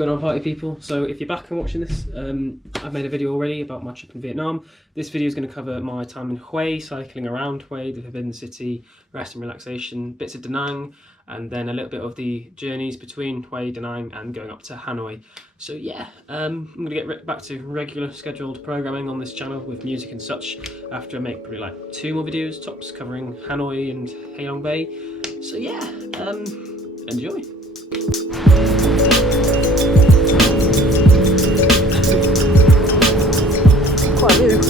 going on, party people? So if you're back and watching this, I've made a video already about my trip in Vietnam. This video is going to cover my time in Hue, cycling around Hue, the forbidden city, rest and relaxation, bits of Da Nang, and then a little bit of the journeys between Hue, Da Nang, and going up to Hanoi. So yeah, I'm going to get back to regular scheduled programming on this channel with music and such after I make probably like 2 more videos tops covering Hanoi and Ha Long Bay. So yeah, enjoy. Quite a view.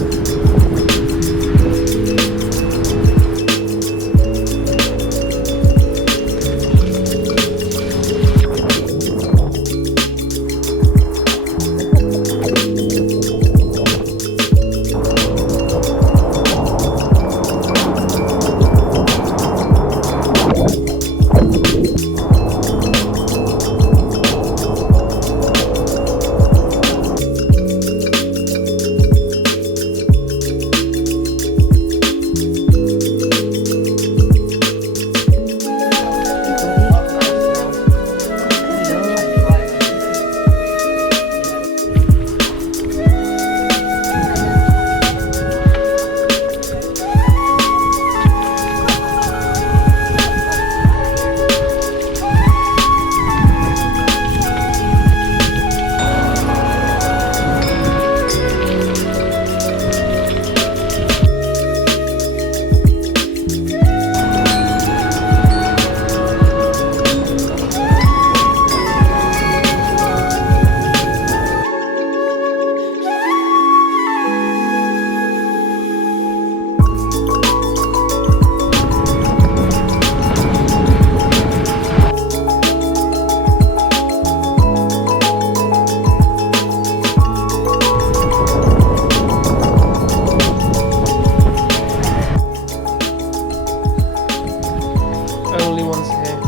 Only ones here.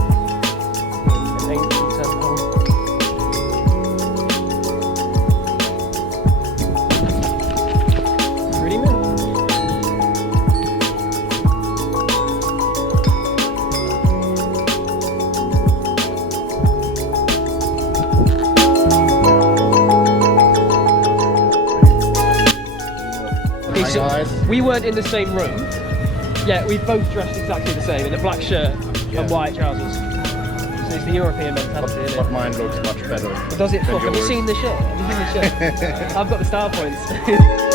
An ancient temple. Pretty mint. Okay, so we weren't in the same room. Yeah, we both dressed exactly the same in a black shirt and white trousers. So it's the European mentality. But mine looks much better. But does it? Have you seen the shirt? Have you seen the shirt? I've got the style points.